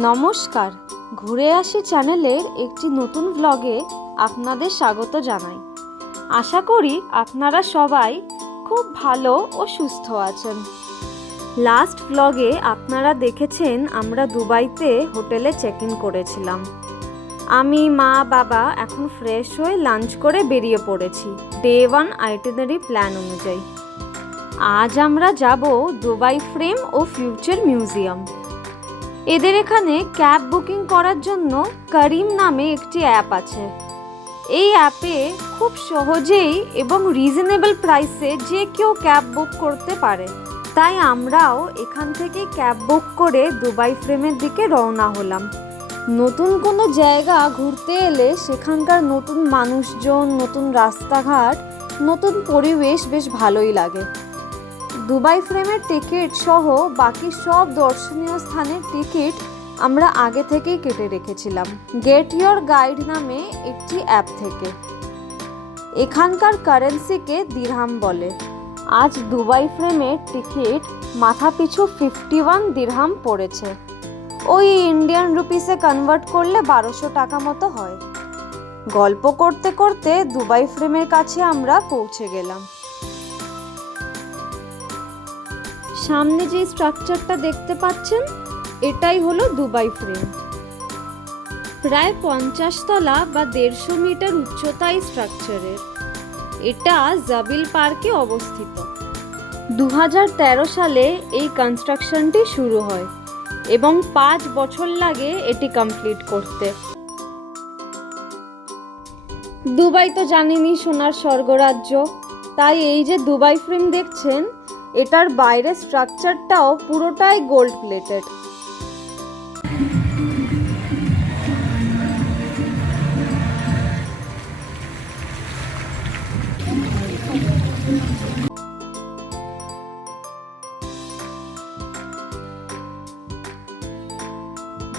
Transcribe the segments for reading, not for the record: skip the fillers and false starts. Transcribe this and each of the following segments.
নমস্কার, ঘুরে আসি চ্যানেলের একটি নতুন ব্লগে আপনাদের স্বাগত জানাই। আশা করি আপনারা সবাই খুব ভালো ও সুস্থ আছেন। লাস্ট ব্লগে আপনারা দেখেছেন আমরা দুবাইতে হোটেলে চেক ইন করেছিলাম। আমি, মা, বাবা এখন ফ্রেশ হয়ে লাঞ্চ করে বেরিয়ে পড়েছি ডে 1 আইটিনারি প্ল্যান অনুযায়ী। আজ আমরা যাব দুবাই ফ্রেম ও ফিউচার মিউজিয়াম। এদের এখানে ক্যাব বুকিং করার জন্য করিম নামে একটি অ্যাপ আছে। এই অ্যাপে খুব সহজেই এবং রিজনেবল প্রাইসে যে কেউ ক্যাব বুক করতে পারে। তাই আমরাও এখান থেকে ক্যাব বুক করে দুবাই ফ্রেমের দিকে রওনা হলাম। নতুন কোনো জায়গা ঘুরতে এলে সেখানকার নতুন মানুষজন, নতুন রাস্তাঘাট, নতুন পরিবেশ বেশ ভালোই লাগে। দুবাই ফ্রেমের টিকিট সহ বাকি সব দর্শনীয় স্থানের টিকিট আমরা আগে থেকেই কেটে রেখেছিলাম গেট ইয়োর গাইড নামে একটি অ্যাপ থেকে। এখানকার কারেন্সিকে দিরহাম বলে। আজ দুবাই ফ্রেমের টিকিট মাথা পিছু 51 দিরহাম পড়েছে। ওই ইন্ডিয়ান রুপিসে কনভার্ট করলে 1200 টাকা মতো হয়। গল্প করতে করতে দুবাই ফ্রেমের কাছে আমরা পৌঁছে গেলাম। সামনে যে স্ট্রাকচারটা দেখতে পাচ্ছেন এটাই হলো দুবাই ফ্রেম। প্রায় 50 তলা বা 150 মিটার উচ্চতায় স্ট্রাকচারের। এটা জাবিল পার্কে অবস্থিত। 2013 সালে এই কনস্ট্রাকশনটি শুরু হয় এবং 5 বছর লাগে এটি কমপ্লিট করতে। দুবাই তো জানেনই সোনার স্বর্গরাজ্য, তাই এই যে দুবাই ফ্রেম দেখছেন এটার বাইরের স্ট্রাকচারটাও পুরোটাই গোল্ড প্লেটেড।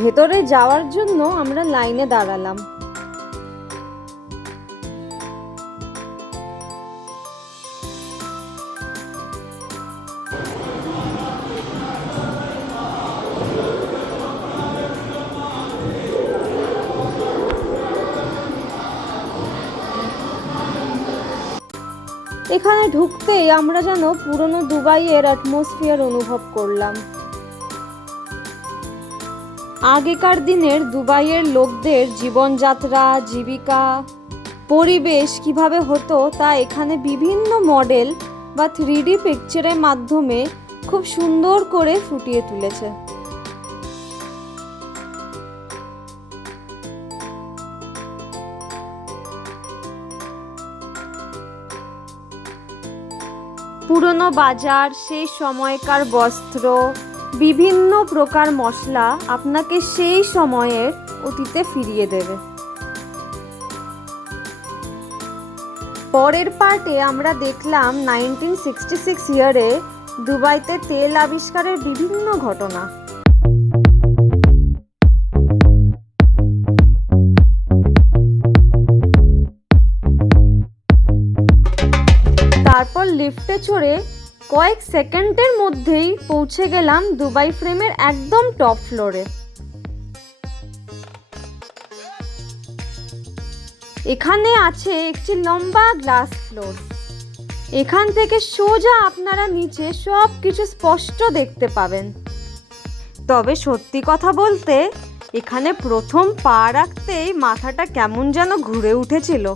ভেতরে যাওয়ার জন্য আমরা লাইনে দাঁড়ালাম। এখানে ঢুকতেই আমরা যেন পুরনো দুবাইয়ের অ্যাটমসফিয়ার অনুভব করলাম। আগেকার দিনের দুবাইয়ের লোকদের জীবনযাত্রা, জীবিকা, পরিবেশ কিভাবে হতো তা এখানে বিভিন্ন মডেল বা 3D পিকচারের মাধ্যমে খুব সুন্দর করে ফুটিয়ে তুলেছে। পুরনো বাজার, সেই সময়কার বস্ত্র, বিভিন্ন প্রকার মশলা আপনাকে সেই সময়ের অতীতে ফিরিয়ে দেবে। পরের পার্টে আমরা দেখলাম 1966 ইয়ারে দুবাইতে তেল আবিষ্কারের বিভিন্ন ঘটনা। তারপর লিফটে চড়ে কয়েক সেকেন্ডের মধ্যেই পৌঁছে গেলাম দুবাই ফ্রেমের একদম টপ ফ্লোরে। এখানে আছে একটি লম্বা গ্লাস ফ্লোর। এখান থেকে সোজা আপনারা নিচে সব কিছু স্পষ্ট দেখতে পাবেন। তবে সত্যি কথা বলতে এখানে প্রথম পা রাখতেই মাথাটা কেমন যেন ঘুরে উঠেছিল।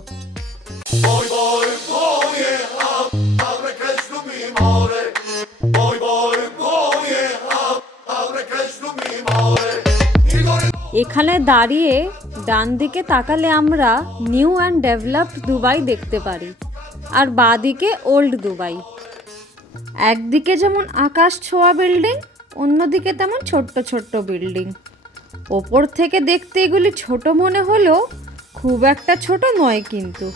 এখানে দাঁড়িয়ে ডান দিকে তাকালে আমরা নিউ অ্যান্ড ডেভেলপড দুবাই দেখতে পারি, আর বাঁ দিকে ওল্ড দুবাই। একদিকে যেমন আকাশ ছোঁয়া বিল্ডিং, অন্যদিকে তেমন ছোট্ট ছোট্ট বিল্ডিং। ওপর থেকে দেখতে এগুলি ছোট মনে হলেও খুব একটা ছোট নয় কিন্তু।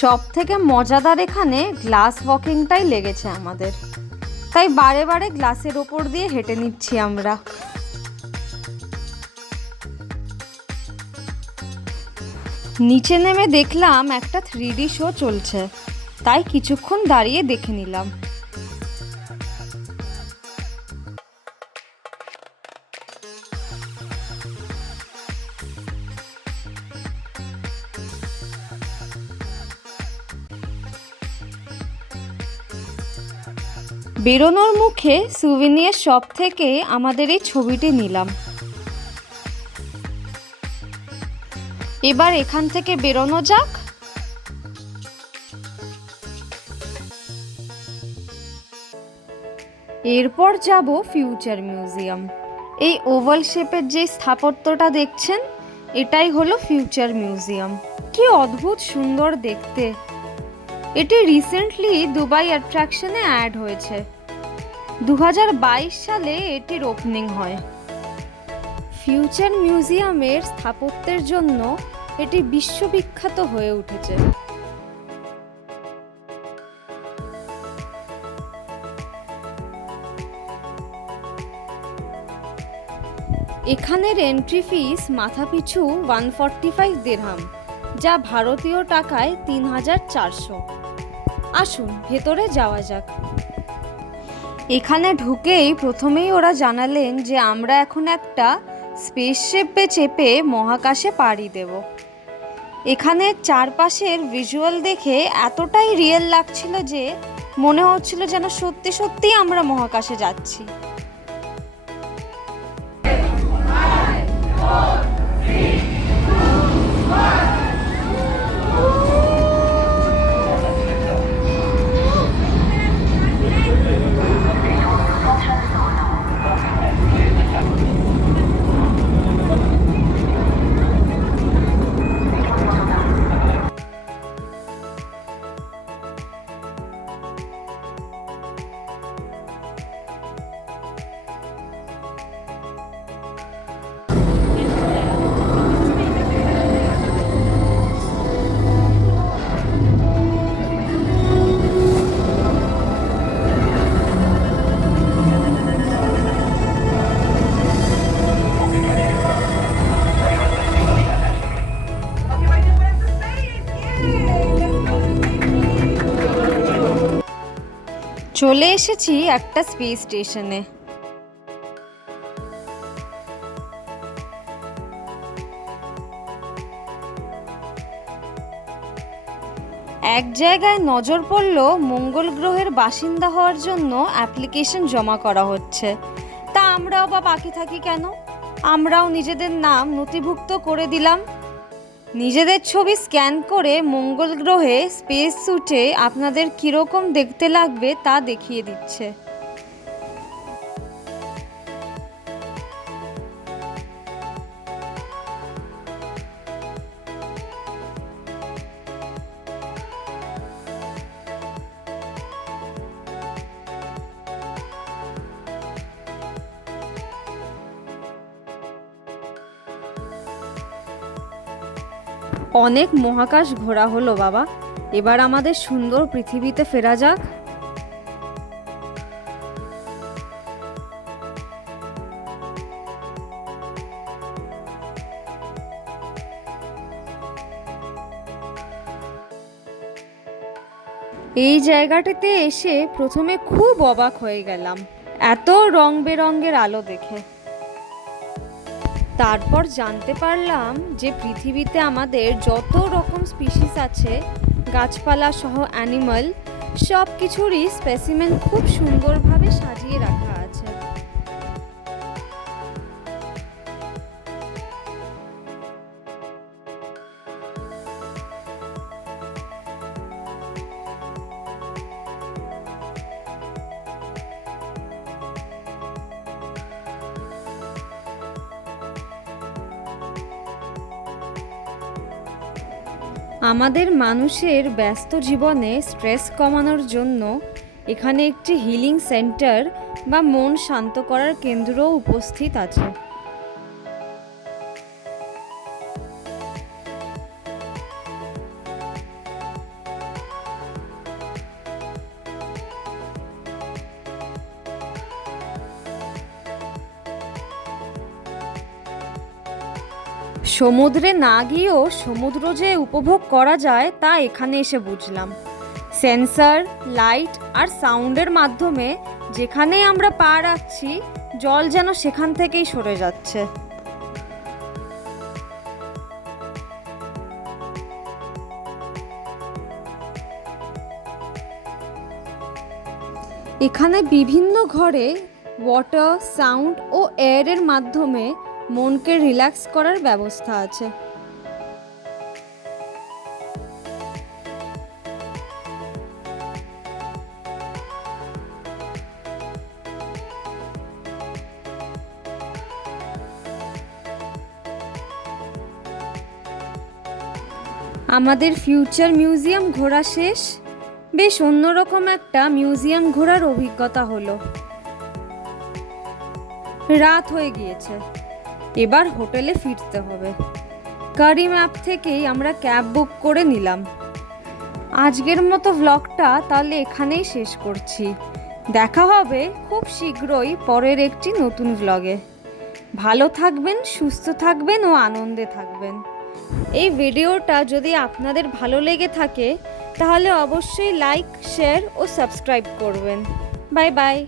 সব থেকে মজাদার এখানে গ্লাস ওয়াকিংটাই লেগেছে আমাদের, তাই বারে বারে গ্লাসের ওপর দিয়ে হেঁটে নিচ্ছি আমরা। নিচে নেমে দেখলাম একটা 3D শো চলছে, তাই কিছুক্ষণ দাঁড়িয়ে দেখে নিলাম। বেরোনোর মুখে সুভিনিয়ার শপ থেকে আমাদের এই ছবিটি নিলাম। এবার এখান থেকে বেরোনো যাক। এরপর যাব ফিউচার মিউজিয়াম। এই ওভাল শেপের যে স্থাপত্যটা দেখছেন, এটাই হলো ফিউচার মিউজিয়াম। কি অদ্ভুত সুন্দর দেখতে। এটি রিসেন্টলি দুবাই অ্যাট্রাকশনে অ্যাড হয়েছে। 2022 সালে এটির ওপেনিং হয়। ফিউচার মিউজিয়ামের স্থাপত্যের জন্য এটি বিশ্ববিখ্যাত হয়ে উঠেছে। এখানের এন্ট্রি ফিস মাথাপিছু 145 দিরহাম, যা ভারতীয় টাকায় 3400। আসুন ভেতরে যাওয়া যাক। এখানে ঢুকেই প্রথমেই ওরা জানালেন যে আমরা এখন একটা স্পেসশিপে চেপে মহাকাশে পাড়ি দেব। এখানে চারপাশের ভিজুয়াল দেখে এতটাই রিয়েল লাগছিল যে মনে হচ্ছিল যেন সত্যি সত্যি আমরা মহাকাশে যাচ্ছি। চলে এসেছি একটা স্পেস স্টেশনে। এক জায়গায় নজর পড়ল মঙ্গল গ্রহের বাসিন্দা হওয়ার জন্য অ্যাপ্লিকেশন জমা করা হচ্ছে। তা আমরাও বা বাকি থাকি কেন? আমরাও নিজেদের নাম নথিভুক্ত করে দিলাম। নিজেদের ছবি স্ক্যান করে মঙ্গল গ্রহে স্পেস স্যুটে আপনাদের কীরকম দেখতে লাগবে তা দেখিয়ে দিচ্ছে। অনেক মহাকাশ ঘোরা হলো বাবা, এবার আমাদের সুন্দর পৃথিবীতে ফেরা যাক। এই জায়গাটাতে এসে প্রথমে খুব অবাক হয়ে গেলাম এত রং বেরঙের আলো দেখে। তারপর জানতে পারলাম যে পৃথিবীতে আমাদের যত রকম স্পিসিস আছে, গাছপালা সহ অ্যানিমাল, সব কিছুরই স্পেসিমেন খুব সুন্দরভাবে সাজিয়ে রাখা আছে। আমাদের মানুষের ব্যস্ত জীবনে স্ট্রেস কমানোর জন্য এখানে একটি হিলিং সেন্টার বা মন শান্ত করার কেন্দ্রও উপস্থিত আছে। সমুদ্রে না গিয়েও সমুদ্র যে উপভোগ করা যায় তা এখানে এসে বুঝলাম। সেন্সর, লাইট আর সাউন্ডের মাধ্যমে যেখানেই আমরা পা রাখছি জল যেন সেখান থেকেই সরে যাচ্ছে। এখানে বিভিন্ন ঘরে ওয়াটার, সাউন্ড ও এয়ারের মাধ্যমে মনকে রিল্যাক্স করার ব্যবস্থা আছে। আমাদের ফিউচার মিউজিয়াম ঘোরা শেষ। বেশ অন্যরকম একটা মিউজিয়াম ঘোরার অভিজ্ঞতা হলো। রাত হয়ে গিয়েছে, এবার হোটেলে ফিরতে হবে। কারিম অ্যাপ থেকেই আমরা ক্যাব বুক করে নিলাম। আজকের মতো ভ্লগটা তাহলে এখানেই শেষ করছি। দেখা হবে খুব শীঘ্রই পরের একটি নতুন ভ্লগে। ভালো থাকবেন, সুস্থ থাকবেন ও আনন্দে থাকবেন। এই ভিডিওটা যদি আপনাদের ভালো লেগে থাকে তাহলে অবশ্যই লাইক, শেয়ার ও সাবস্ক্রাইব করবেন। Bye bye.